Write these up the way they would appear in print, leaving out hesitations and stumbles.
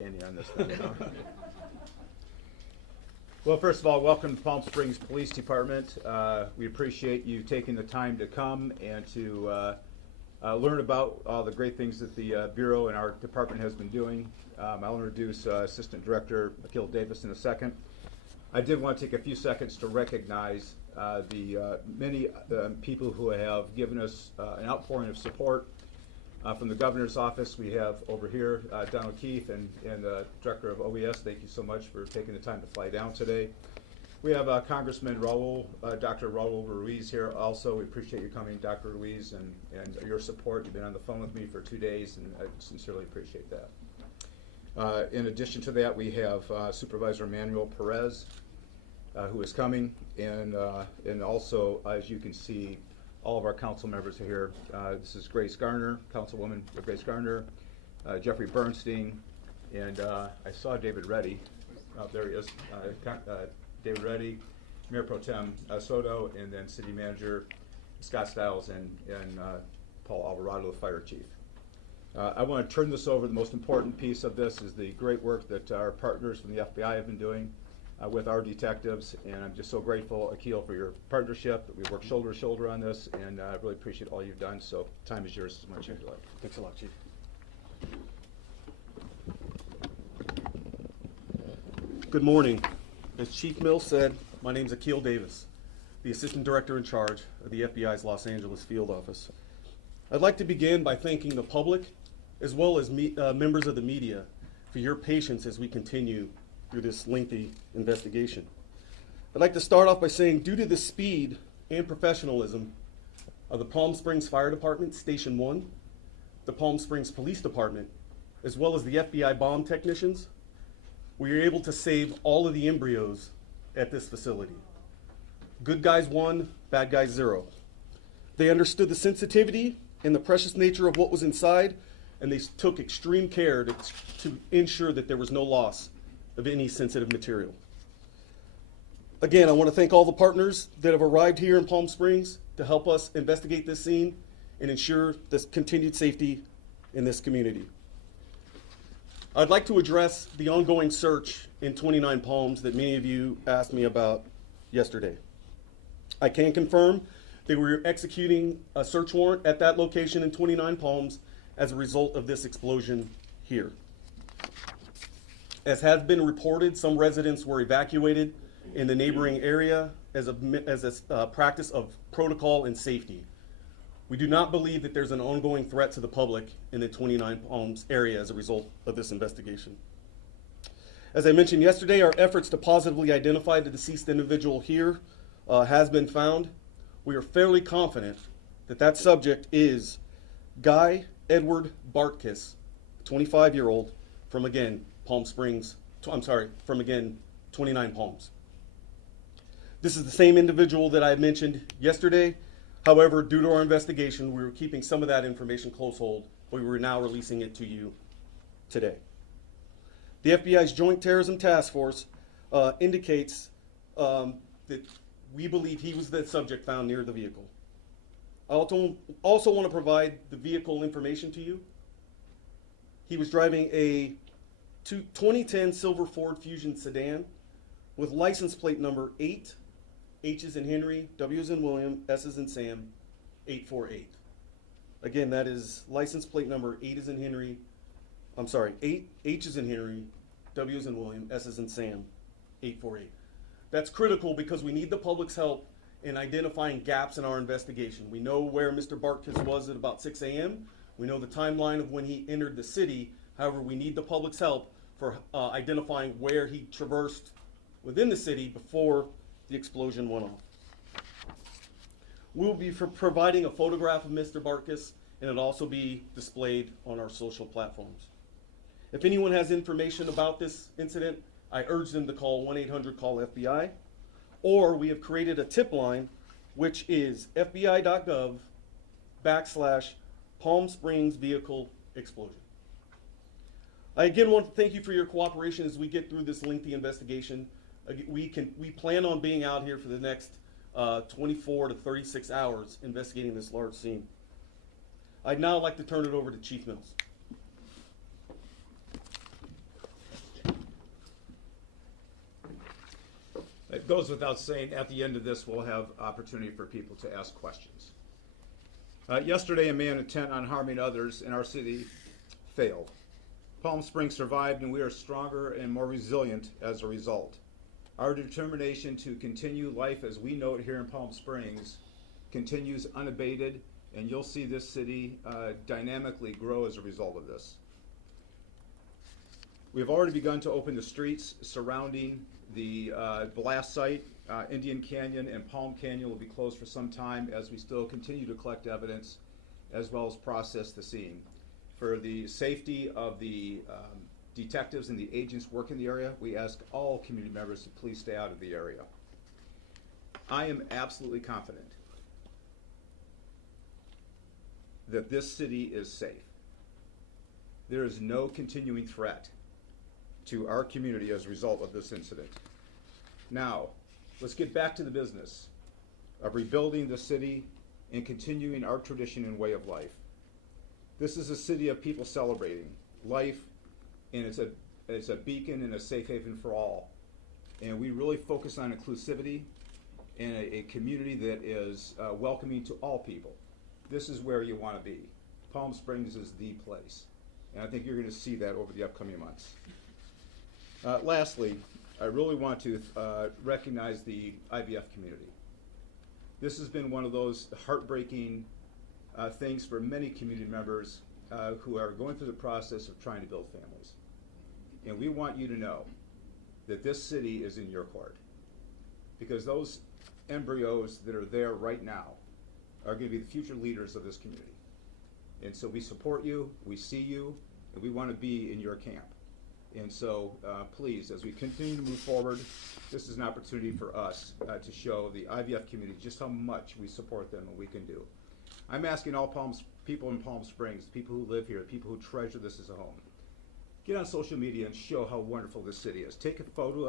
Andy on this thing, Well, first of all, welcome to Palm Springs Police Department. We appreciate you taking the time to come and to learn about all the great things that the Bureau and our department has been doing. I'll introduce Assistant Director Akil Davis in a second. I did want to take a few seconds to recognize the many people who have given us an outpouring of support. From the Governor's Office, we have over here Don O'Keefe and the Director of OES. Thank you so much for taking the time to fly down today. We have Congressman Raul, Dr. Raul Ruiz here also. We appreciate you coming, Dr. Ruiz, and your support. You've been on the phone with me for 2 days, and I sincerely appreciate that. In addition to that, we have Supervisor Manuel Perez, who is coming, and also, as you can see, all of our council members are here. This is Grace Garner, Councilwoman Grace Garner, Jeffrey Bernstein, and I saw David Reddy. There he is. David Reddy, Mayor Pro Tem Soto, and then City Manager Scott Stiles and Paul Alvarado, the Fire Chief. I want to turn this over. The most important piece of this is the great work that our partners from the FBI have been doing with our detectives, and I'm just so grateful, Akil, for your partnership. We work shoulder to shoulder on this, and I really appreciate all you've done. So time is yours as much as you like. Thanks a lot, Chief. Good morning. As Chief Mills said, my name is Akil Davis, the Assistant Director in charge of the FBI's Los Angeles Field Office. I'd like to begin by thanking the public as well as members of the media for your patience as we continue through this lengthy investigation. I'd like to start off by saying, due to the speed and professionalism of the Palm Springs Fire Department, Station 1, the Palm Springs Police Department, as well as the FBI bomb technicians, we were able to save all of the embryos at this facility. Good guys 1, bad guys 0. They understood the sensitivity and the precious nature of what was inside, and they took extreme care to ensure that there was no loss of any sensitive material. Again, I want to thank all the partners that have arrived here in Palm Springs to help us investigate this scene and ensure this continued safety in this community. I'd like to address the ongoing search in 29 Palms that many of you asked me about yesterday. I can confirm that we were executing a search warrant at that location in 29 Palms as a result of this explosion here. As has been reported, some residents were evacuated in the neighboring area as a practice of protocol and safety. We do not believe that there's an ongoing threat to the public in the 29 Palms area as a result of this investigation. As I mentioned yesterday, our efforts to positively identify the deceased individual here has been found. We are fairly confident that that subject is Guy Edward Bartkiss, 25-year-old from, again, Palm Springs, from, again, 29 Palms. This is the same individual that I mentioned yesterday. However, due to our investigation, we were keeping some of that information close hold, but we were now releasing it to you today. The FBI's Joint Terrorism Task Force indicates that we believe he was the subject found near the vehicle. I also want to provide the vehicle information to you. He was driving a 2010 silver Ford Fusion sedan with license plate number 8, H as in Henry, W as in William, S as in Sam, 848. Again, that is license plate number 8 as in Henry, 8, H as in Henry, W as in William, S as in Sam, 848. That's critical because we need the public's help in identifying gaps in our investigation. We know where Mr. Bartkiss was at about 6 a.m. We know the timeline of when he entered the city. However, we need the public's help for identifying where he traversed within the city before the explosion went off. We will be providing a photograph of Mr. Bartkiss, and it'll also be displayed on our social platforms. If anyone has information about this incident, I urge them to call 1-800-CALL-FBI, or we have created a tip line, which is fbi.gov/Palm Springs vehicle explosion. I again want to thank you for your cooperation as we get through this lengthy investigation. We plan on being out here for the next 24 to 36 hours investigating this large scene. I'd now like to turn it over to Chief Mills. goes without saying, at the end of this, we'll have opportunity for people to ask questions. Yesterday, a man intent on harming others in our city failed. Palm Springs survived, and we are stronger and more resilient as a result. Our determination to continue life as we know it here in Palm Springs continues unabated, and you'll see this city dynamically grow as a result of this. We've already begun to open the streets surrounding the blast site. Indian Canyon and Palm Canyon will be closed for some time as we still continue to collect evidence as well as process the scene. For the safety of the detectives and the agents working the area, we ask all community members to please stay out of the area. I am absolutely confident that this city is safe. There is no continuing threat to our community as a result of this incident. Now, let's get back to the business of rebuilding the city and continuing our tradition and way of life. This is a city of people celebrating life, and it's a beacon and a safe haven for all. And we really focus on inclusivity and a community that is welcoming to all people. This is where you want to be. Palm Springs is the place. And I think you're going to see that over the upcoming months. Lastly, I really want to recognize the IVF community. This has been one of those heartbreaking things for many community members who are going through the process of trying to build families. And we want you to know that this city is in your court, because those embryos that are there right now are going to be the future leaders of this community. And so we support you, we see you, and we want to be in your camp. And so please, as we continue to move forward, this is an opportunity for us to show the IVF community just how much we support them and we can do. I'm asking all people in Palm Springs, people who live here, people who treasure this as a home, get on social media and show how wonderful this city is. Take a photo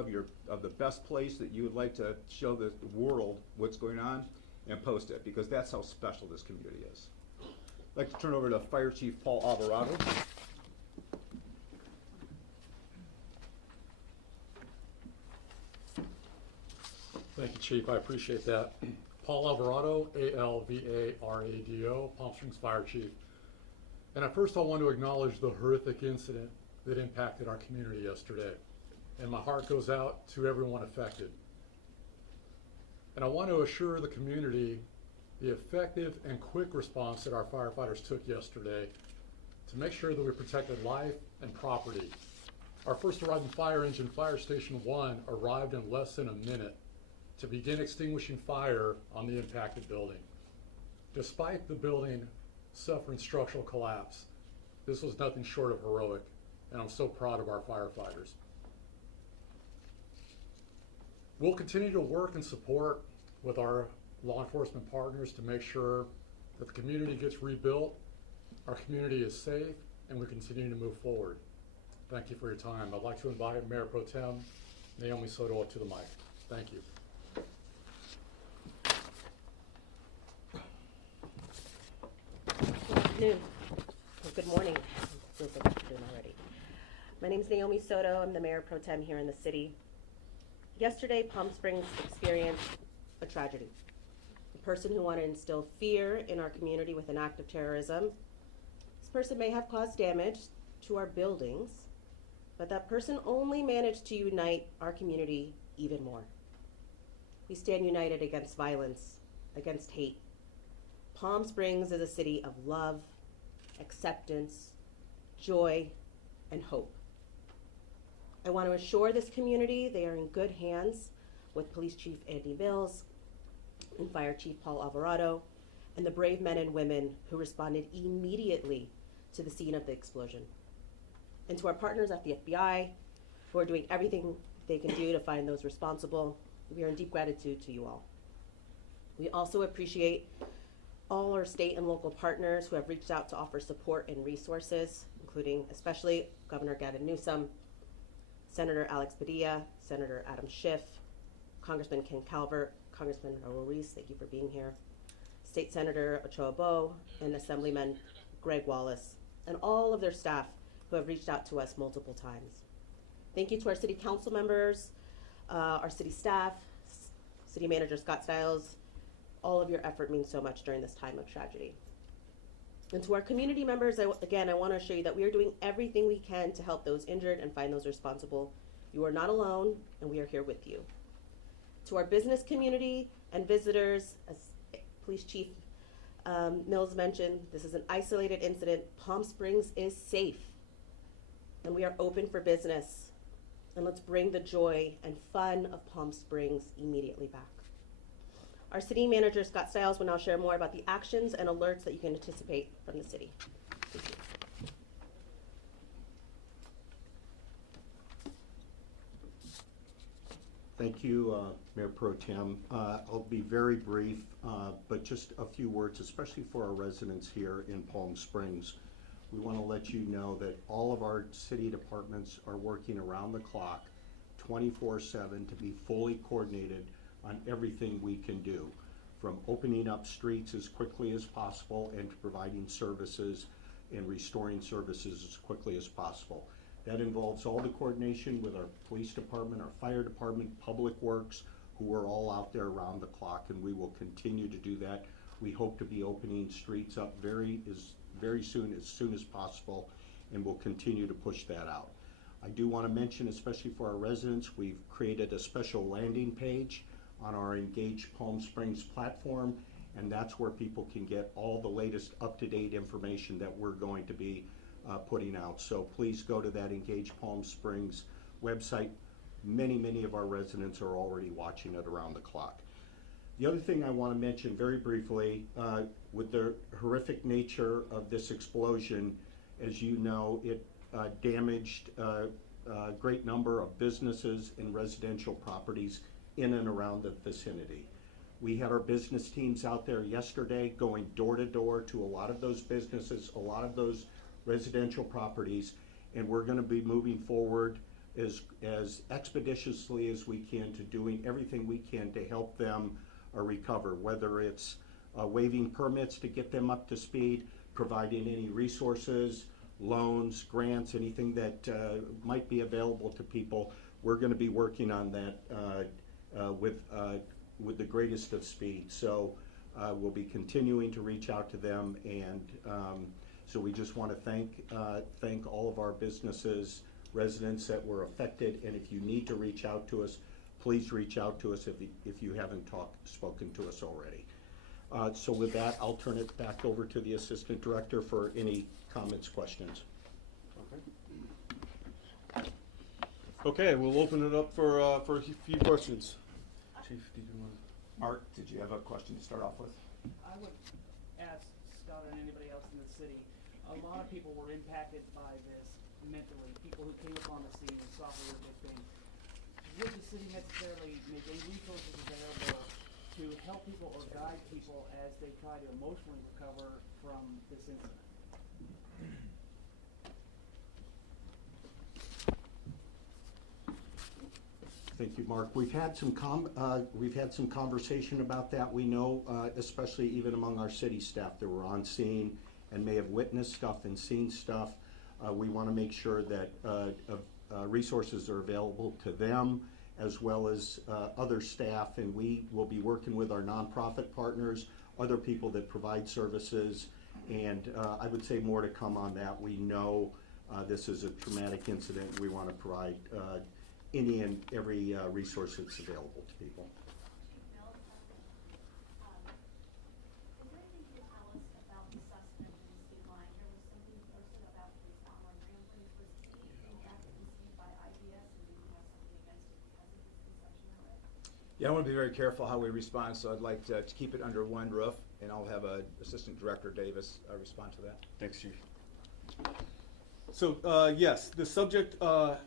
of the best place that you would like to show the world what's going on and post it, because that's how special this community is. I'd like to turn over to Fire Chief Paul Alvarado. Thank you, Chief. I appreciate that. Paul Alvarado, A-L-V-A-R-A-D-O, Palm Springs Fire Chief. And at first I want to acknowledge the horrific incident that impacted our community yesterday. And my heart goes out to everyone affected. And I want to assure the community the effective and quick response that our firefighters took yesterday to make sure that we protected life and property. Our first arriving fire engine, Fire Station 1, arrived in less than a minute to begin extinguishing fire on the impacted building. Despite the building suffering structural collapse, this was nothing short of heroic, and I'm so proud of our firefighters. We'll continue to work and support with our law enforcement partners to make sure that the community gets rebuilt, our community is safe, and we continue to move forward. Thank you for your time. I'd like to invite Mayor Pro Tem Naomi Soto up to the mic. Thank you. Good afternoon, or good morning. It feels like afternoon already. My name is Naomi Soto. I'm the Mayor Pro Tem here in the city. Yesterday, Palm Springs experienced a tragedy. A person who wanted to instill fear in our community with an act of terrorism. This person may have caused damage to our buildings, but that person only managed to unite our community even more. We stand united against violence, against hate. Palm Springs is a city of love, acceptance, joy, and hope. I want to assure this community they are in good hands with Police Chief Andy Mills and Fire Chief Paul Alvarado and the brave men and women who responded immediately to the scene of the explosion. And to our partners at the FBI, who are doing everything they can do to find those responsible, we are in deep gratitude to you all. We also appreciate all our state and local partners who have reached out to offer support and resources, including especially Governor Gavin Newsom, Senator Alex Padilla, Senator Adam Schiff, Congressman Ken Calvert, Congressman Raul Ruiz, thank you for being here, State Senator Ochoa Bo, and Assemblyman Greg Wallace, and all of their staff who have reached out to us multiple times. Thank you to our city council members, our city staff, City Manager Scott Stiles, all of your effort means so much during this time of tragedy. And to our community members, I want to assure you that we are doing everything we can to help those injured and find those responsible. You are not alone, and we are here with you. To our business community and visitors, as Police Chief Mills mentioned, this is an isolated incident. Palm Springs is safe, and we are open for business. And let's bring the joy and fun of Palm Springs immediately back. Our City Manager, Scott Stiles, will now share more about the actions and alerts that you can anticipate from the city. Thank you. Thank you, Mayor Pro Tem. I'll be very brief, but just a few words, especially for our residents here in Palm Springs. We want to let you know that all of our city departments are working around the clock, 24/7, to be fully coordinated on everything we can do, from opening up streets as quickly as possible and to providing services and restoring services as quickly as possible. That involves all the coordination with our police department, our fire department, public works, who are all out there around the clock, and we will continue to do that. We hope to be opening streets up very soon as possible, and we'll continue to push that out. I do want to mention, especially for our residents, we've created a special landing page on our Engage Palm Springs platform, and that's where people can get all the latest up-to-date information that we're going to be putting out. So please go to that Engage Palm Springs website. Many of our residents are already watching it around the clock. The other thing I want to mention very briefly, with the horrific nature of this explosion, as you know, it damaged a great number of businesses and residential properties in and around the vicinity. We had our business teams out there yesterday going door to door to a lot of those businesses, a lot of those residential properties, and we're going to be moving forward as expeditiously as we can to doing everything we can to help them recover, whether it's waiving permits to get them up to speed, providing any resources, loans, grants, anything that might be available to people. We're going to be working on that with the greatest of speed. So we'll be continuing to reach out to them, and so we just want to thank all of our businesses, residents that were affected, and if you need to reach out to us, please reach out to us if you haven't spoken to us already. So with that, I'll turn it back over to the Assistant Director for any comments, questions. Okay, we'll open it up for a few questions. Chief, did you want to? Mark, did you have a question to start off with? I would ask Scott and anybody else in the city, a lot of people were impacted by this mentally, people who came upon the scene and saw the big thing. Would the city necessarily make any resources available to help people or guide people as they try to emotionally recover from this incident? Thank you, Mark. We've had some conversation about that. We know, especially even among our city staff that were on scene and may have witnessed stuff and seen stuff. We want to make sure that resources are available to them as well as other staff, and we will be working with our nonprofit partners, other people that provide services, and I would say more to come on that. We know this is a traumatic incident. We want to provide any and every resource that's available to people. Is there anything you can tell us about the suspect in this decline? There was something posted about his online ramblings. Was he in fact conceived by IDS, and do you have something against it because of his conception of it? Yeah, I want to be very careful how we respond, so I'd like to keep it under one roof, and I'll have Assistant Director Davis respond to that. Thanks, Chief. So, yes, the subject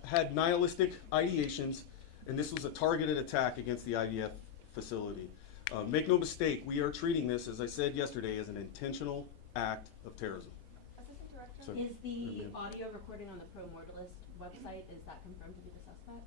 had nihilistic ideations, and this was a targeted attack against the IDF facility. Make no mistake, we are treating this, as I said yesterday, as an intentional act of terrorism. Assistant Director? So- Is the audio recording on the Pro Mortalist website, is that confirmed to be the suspect?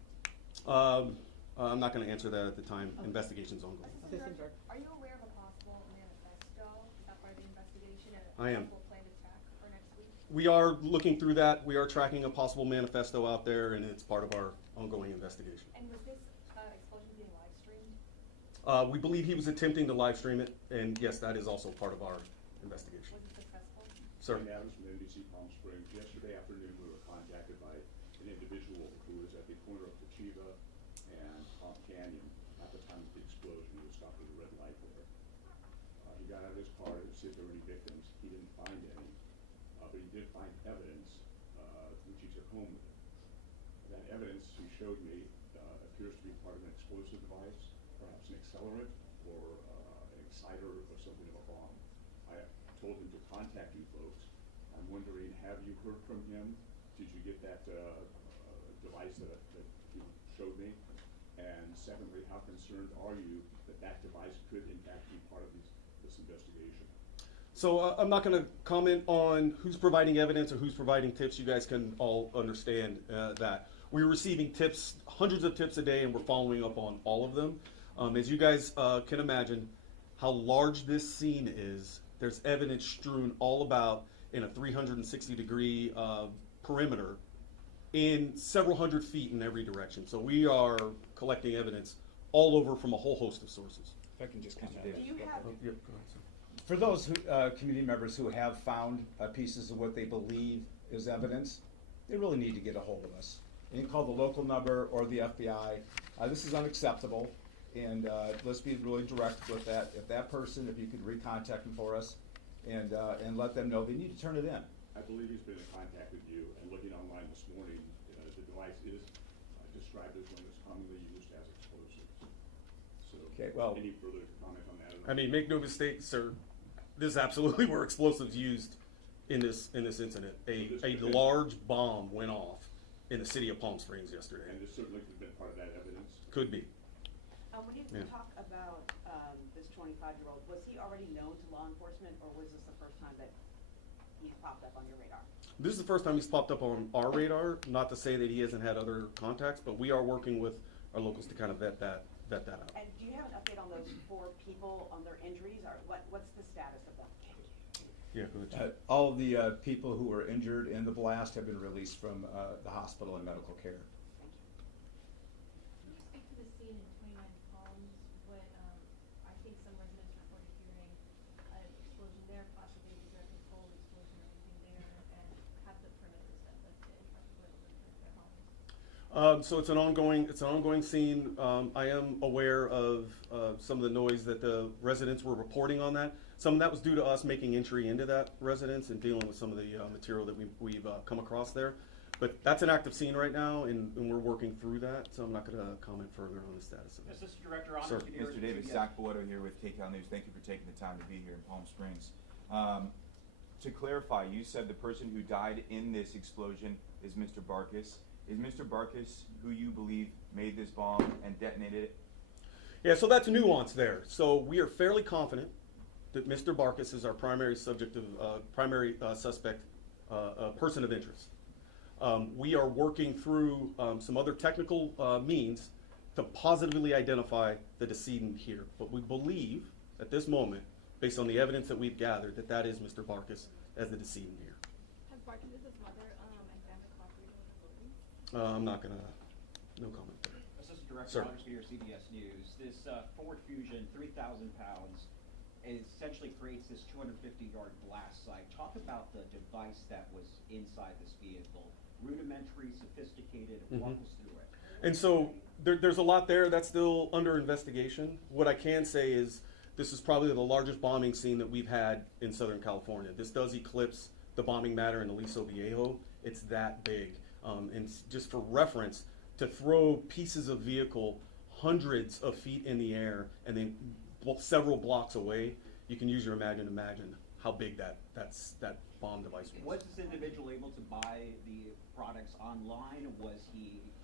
I'm not going to answer that at the time. Okay. Investigation's ongoing. Assistant Director, are you aware of a possible manifesto? Is that part of the investigation and I a am. possible planned attack for next week? We are looking through that. We are tracking a possible manifesto out there, and it's part of our ongoing investigation. And was this explosion being live streamed? We believe he was attempting to live stream it, and yes, that is also part of our investigation. Was it successful? Sir? Ryan Adams from NBC Palm Springs. Yesterday afternoon, we were contacted by an individual who was at the corner of Tachiva and Palm Canyon at the time of the explosion. He was stopped at a red light there. He got out of his car to see if there were any victims. He didn't find any, but he did find evidence, which he took home with him. That evidence, he showed me, appears to be part of an explosive device, perhaps an accelerant or an exciter or something of a bomb. I told him to contact you folks. I'm wondering, have you heard from him? Did you get that device that he showed me? And secondly, how concerned are you that that device could in fact be part of this investigation? So I'm not going to comment on who's providing evidence or who's providing tips. You guys can all understand that. We're receiving tips, hundreds of tips a day, and we're following up on all of them. As you guys can imagine, how large this scene is, there's evidence strewn all about in a 360-degree perimeter in several hundred feet in every direction. So we are collecting evidence all over from a whole host of sources. If I can just comment. Do you have, Oh, yeah, go ahead, sir. For those community members who have found pieces of what they believe is evidence, they really need to get a hold of us. You can call the local number or the FBI. This is unacceptable, and let's be really direct with that. If that person, if you could recontact them for us and let them know they need to turn it in. I believe he's been in contact with you, and looking online this morning, the device is described as one that's commonly used as explosives. So, Okay, well- any further comment on that? I mean, make no mistake, sir. This absolutely were explosives used in this incident. A large bomb went off in the city of Palm Springs yesterday. And this certainly could have been part of that evidence. Could be. When you Yeah. talk about this 25-year-old, was he already known to law enforcement, or was this the first time that he's popped up on your radar? This is the first time he's popped up on our radar. Not to say that he hasn't had other contacts, but we are working with our locals to kind of vet that out. And do you have an update on those 4 people, on their injuries, or what's the status of them? Yeah, go ahead. All of the people who were injured in the blast have been released from the hospital and medical care. Thank you. can you speak to the scene in 29 Palms? What, I think some residents reported hearing an explosion there, possibly the direct control explosion, everything there, and have the perimeters that lifted from where they lived in their homes. So it's an ongoing scene. I am aware of some of the noise that the residents were reporting on that. Some of that was due to us making entry into that residence and dealing with some of the material that we've come across there. But that's an active scene right now, and we're working through that, so I'm not going to comment further on the status of it. Assistant Director, Sir. Mr. Davis, Zach Boedo here with KCAL News. Thank you for taking the time to be here in Palm Springs. To clarify, you said the person who died in this explosion is Mr. Barkis. Is Mr. Barkis who you believe made this bomb and detonated it? Yeah, so that's nuance there. So we are fairly confident that Mr. Barkis is our primary subject of suspect, person of interest. We are working through some other technical means to positively identify the decedent here, but we believe at this moment, based on the evidence that we've gathered, that that is Mr. Barkis as the decedent here. Has Barkis' mother and family cooperated with the police? I'm not gonna, no comment there. Assistant Director, Sir. August Peter, CBS News. This Ford Fusion, 3,000 pounds, essentially creates this 250-yard blast site. Talk about the device that was inside this vehicle. Rudimentary, sophisticated, walk us through it. And so there's a lot there that's still under investigation. What I can say is this is probably the largest bombing scene that we've had in Southern California. This does eclipse the bombing matter in Aliso Viejo. It's that big. And just for reference, to throw pieces of vehicle hundreds of feet in the air and then several blocks away, you can use your imagine how big that bomb device was. Was this individual able to buy the products online?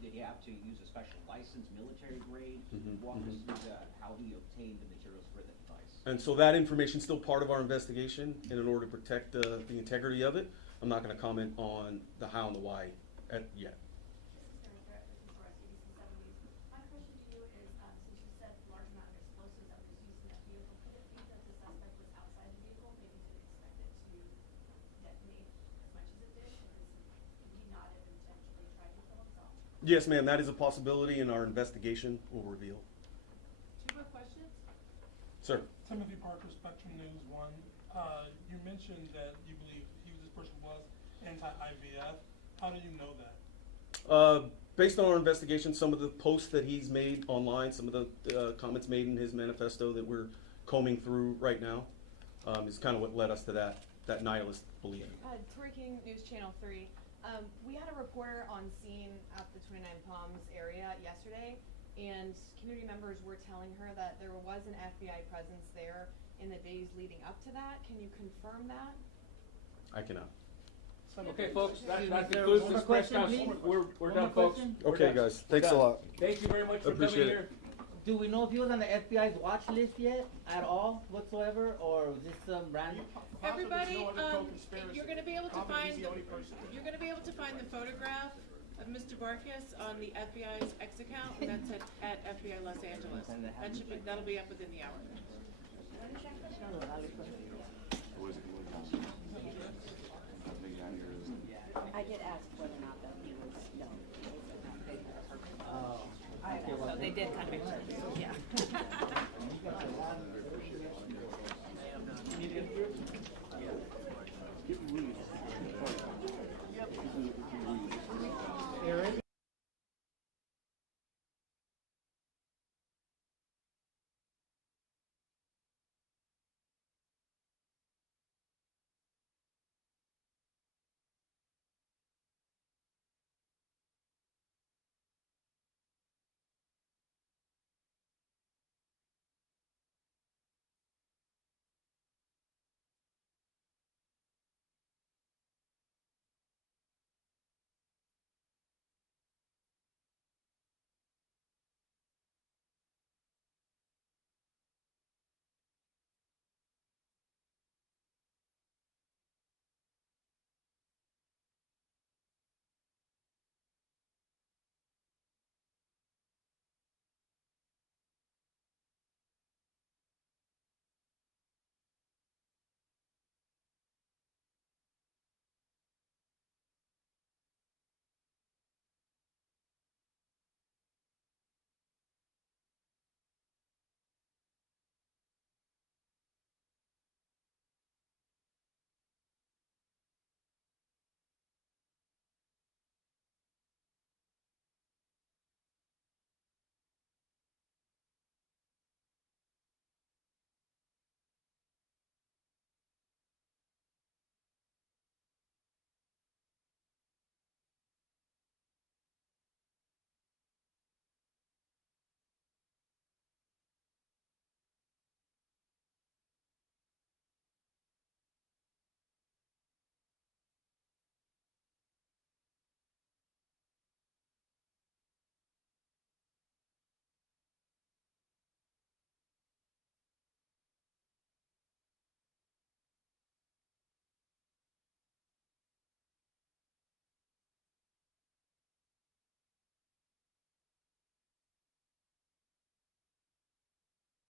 Did he have to use a special license, military grade? Walk us through how he obtained the materials for the device. And so that information is still part of our investigation, and in order to protect the integrity of it, I'm not going to comment on the how and the why yet. My question to you is, since you said large amount of explosives that was used in that vehicle, could it be that the suspect was outside the vehicle, maybe didn't expect it to detonate as much as it did, or did he not have intentionally tried to kill himself? Yes, ma'am, that is a possibility, and our investigation will reveal. To have questions? Sir. Timothy Parker, Spectrum News 1. You mentioned that you believe this person was anti-IVF. How do you know that? Based on our investigation, some of the posts that he's made online, some of the comments made in his manifesto that we're combing through right now, is kind of what led us to that nihilist belief. Tori King, News Channel 3. We had a reporter on scene at the 29 Palms area yesterday, and community members were telling her that there was an FBI presence there in the days leading up to that. Can you confirm that? I cannot. Okay, folks, that concludes this press conference. We're done, folks. We're Okay, done. guys, We're thanks a done. lot. Thank you very much for Appreciate coming it. here. Do we know if he was on the FBI's watch list yet at all whatsoever, or was this some random? Everybody, you're gonna be able to find the photograph of Mr. Barkas on the FBI's X account, and that's at FBI Los Angeles. That'll be up within the hour. I did ask whether or not that he was, no. Oh. So they did kind of, yeah.